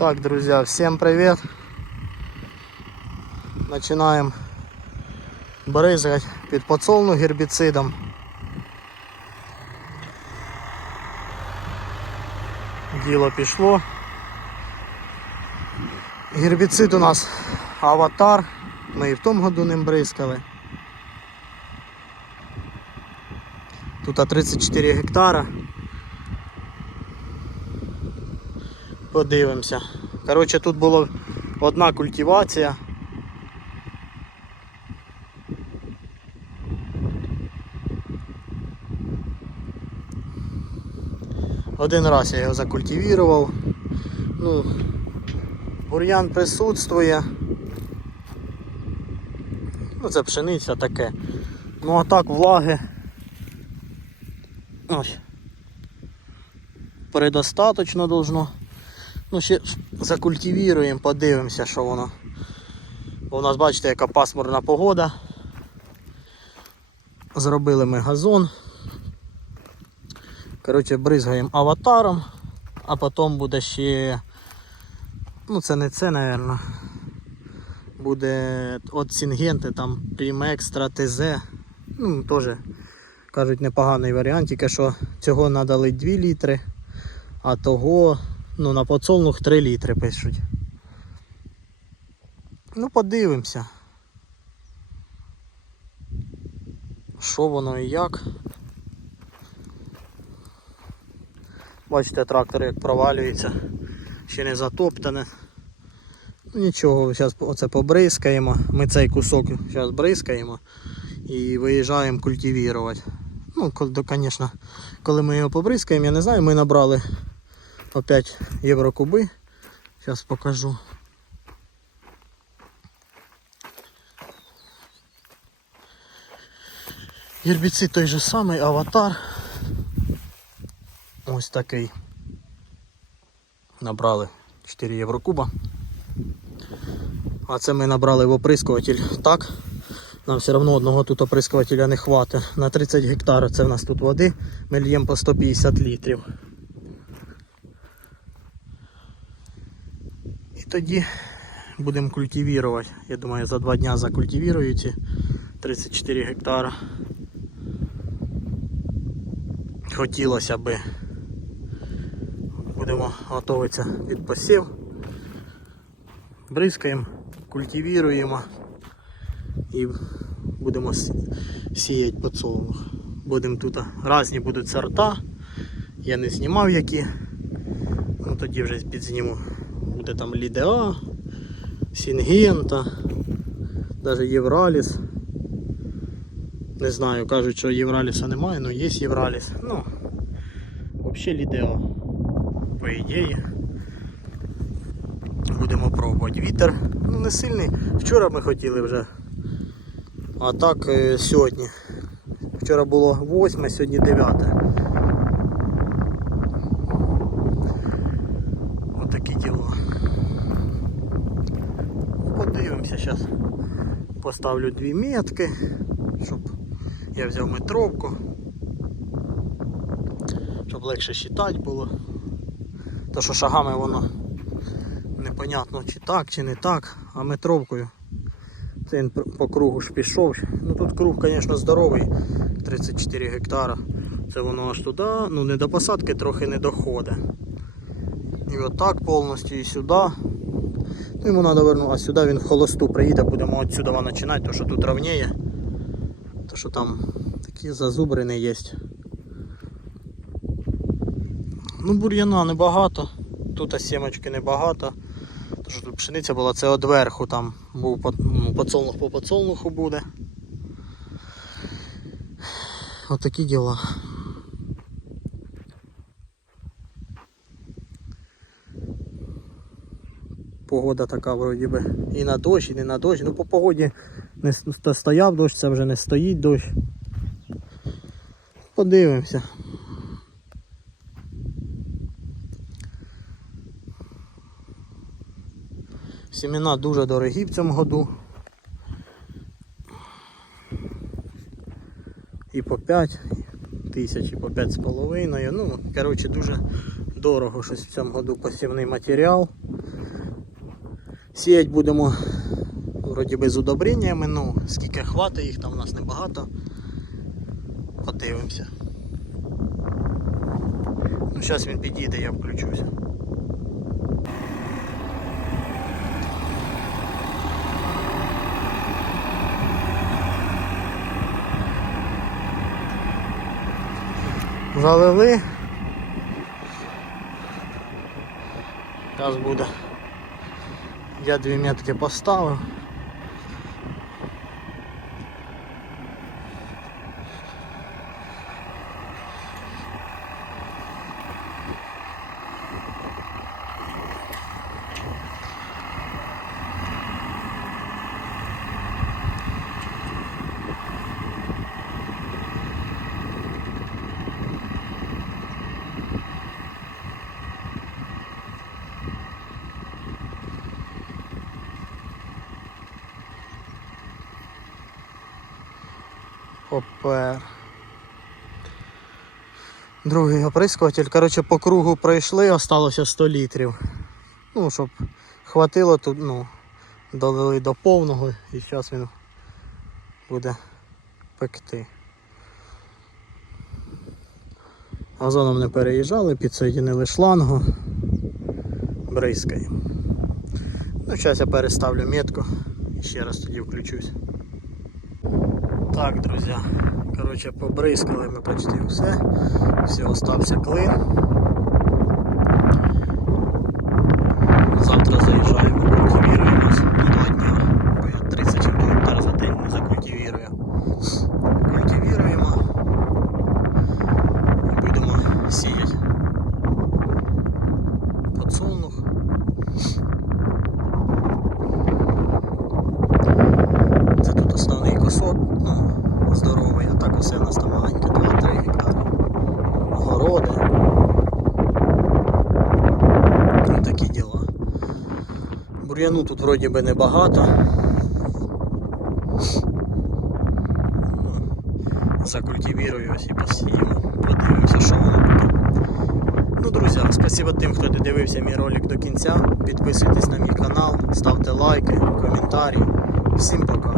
Так, друзья, всем привет! Начинаем брызгать під подсолну гербицидом. Діло пішло. Гербіцид у нас аватар. Ми і в тому году ним бризкали. Тут 34 гектара. Подивимося. Коротше, тут була одна культивація. Один раз я його закультивував. Ну, бур'ян присутствує. Ну це пшениця таке. Ну а так влаги. Ось. Предостаточно должно. Ну, ще закультивіруємо, подивимося, що воно. Бо у нас бачите, яка пасмурна погода. Зробили ми газон. Коротше, бризгаємо аватаром, а потім буде ще. Ну це не це, напевно. Буде от Сінгенти, там Extra TZ. Ну, теж кажуть непоганий варіант, тільки що цього надали 2 літри, а того ну, на подсолнух 3 літри пишуть. Ну, подивимося. Що воно і як. Бачите, трактор як провалюється, ще не затоптане. Ну нічого, зараз оце побризкаємо. Ми цей кусок зараз бризкаємо і виїжджаємо культивувати. Ну, звісно, коли ми його побризкаємо, я не знаю, ми набрали опять єврокуби. Зараз покажу. Гербіцид той же самий, аватар. Ось такий. Набрали 4 єврокуба. А це ми набрали в оприскуватель так. Нам все одно одного тут оприскувателя не хватить. На 30 гектар це в нас тут води. Ми льємо по 150 літрів. Тоді будемо культивувати. Я думаю, за два дня закультивірую ці 34 гектара. Хотілося би. Будемо готуватися під посів. Бризкаємо, культивіруємо і будемо сіяти подсолнух. Будемо тут різні будуть сорта. Я не знімав які. Ну тоді вже підзніму. Буде там Лідеа, Сінгента, навіть Євраліс. Не знаю, кажуть, що Євраліса немає, але є Євраліс. Ну, взагалі Лідеа. По ідеї. Будемо пробувати. Вітер ну не сильний. Вчора ми хотіли вже. А так е, сьогодні. Вчора було 8, сьогодні 9. Отакі діла. Подивимося зараз. Поставлю дві метки, щоб я взяв метровку. Щоб легше считати було. То що шагами воно непонятно чи так, чи не так, а метровкою. Це він по кругу ж пішов. Ну тут круг, звісно, здоровий, 34 гектара. Це воно аж туди, ну не до посадки трохи не доходить. І отак повністю і сюди. Ну йому треба вернути, а сюди він в холосту приїде, будемо отсюди починати, тому що тут ровніє. То що там такі зазубрини є. Ну бур'яна небагато, тут сімочки небагато. То що тут пшениця була, це от верху там був ну, подсолнух по подсолнуху буде. Отакі діла. Погода така вроді би і на дощ, і не на дощ. Ну по погоді не стояв дощ, це вже не стоїть дощ. Подивимося. Семена дуже дорогі в цьому году. І по 5 тисяч, і по 5 з половиною. Ну, коротше, дуже дорого щось в цьому году посівний матеріал. Сіять будемо вроді би з удобреннями, ну скільки хватить їх, там у нас небагато. Подивимося. Ну зараз він підійде, я включуся. Залили. Зараз буде. Я дві метки поставив. Попер. Другий оприскуватель. Коротше, по кругу пройшли, осталося 100 літрів. Ну, щоб хватило тут, ну, долили до повного і зараз він буде пекти. Газоном не переїжджали, підсоєдинили шлангу, бризкаємо. Ну, зараз я переставлю метку і ще раз тоді включусь. Так, друзі, коротше, побризкали ми почти все. Все, остався клин. Завтра заїжджаємо, культивіруємось на два дня. Бо я 30 гектар за день не закультивірую. Культивіруємо і будемо сіяти. Подсолнух. Це тут основний кусок, ну, здоровий, а так усе у нас там маленьке, 2-3 гектари. Городи. Ну, такі діла. Бур'яну тут вроді би небагато. Закультивірую ось і посіємо. Подивимося, що воно буде. Ну, друзі, спасибо тим, хто додивився мій ролик до кінця. Підписуйтесь на мій канал, ставте лайки, коментарі. Всім пока.